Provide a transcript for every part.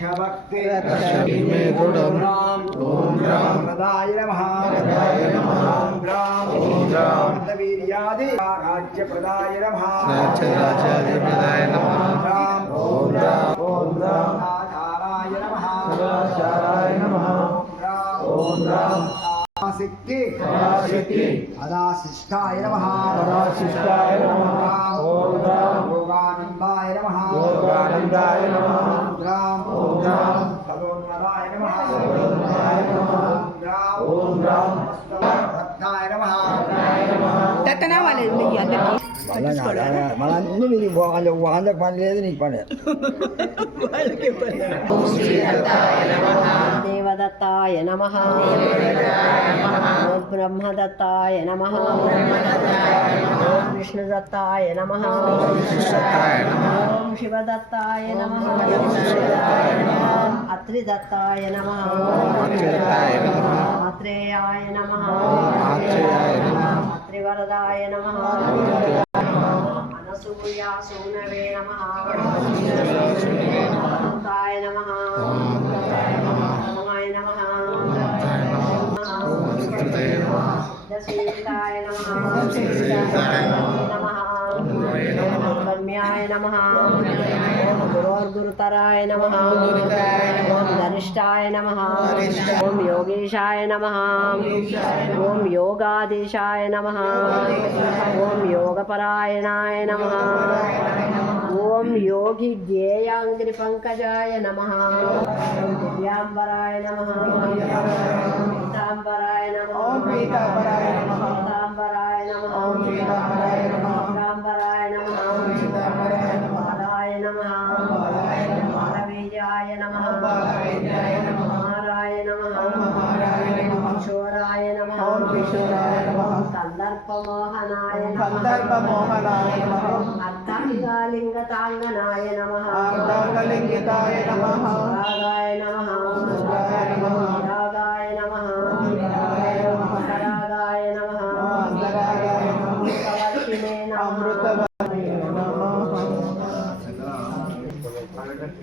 వాయుమతి దండను దత్తాత్రేయ దయానిదే స్మృతితే దేహి మాం రక్ష భక్తి ఓం రాం ప్రదాయ నమః ఓం రాం ఓం రాం వీర్యాది రాజ్య ప్రదాయ నమః రాజ్యరాజ్యాధిపదాయ నమః రాం ఓం రాం ఓం రాం ఆచారాయ నమః ఆచారాయ నమః ఓం రాం శక్తి పరాశక్తి అదాశిష్టాయ నమః పరాశిష్టాయ నమః ఓం దత్తన వాళ్ళు మీ అందరికి మన అన్ని నీకు వాళ్ళకి వాళ్ళకి పని లేదు నీకు పని దేవదత్తాయ నమ. బ్రహ్మదత్తాయ నమ. విష్ణుదత్తాయ నమ. ఓం శివదత్తాయ నమ. అత్రిదత్తాయ నమ. అత్యుతాయ నమః. வரதாய நம அனசூயா சூனவே நம தாய நம நம சித்தாய நம நம கம்யாய நம गुरुतराय नमः। ओम धनिष्ठाय नमः। ओम योगेशाय नमः। ओम योगादेशाय नमः। ओम योगपरायणाय नमः। ओं योगी ज्ञेयांग्रि नमः। दिव्यांबराय नमः। पीतांबराय नमः। బాలవీర్యాయ నమ. బాలవీర్యాయ నమ. మహారాయ నమ. మహారాయ నమ. కిశోరాయ నమ. కిశోరాయ నమ. కందర్పమోహనాయ నమ.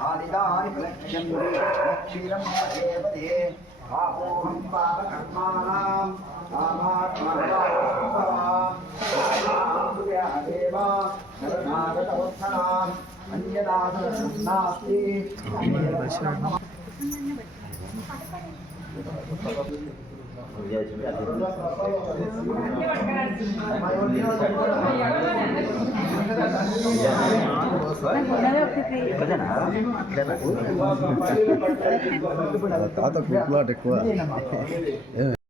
హానిదాని ప్రలక్ష్యం క్షీరం దేవతే పాపోహం పాపకర్మాణం నాస్తి తాత కుట్లాట ఎక్కువ.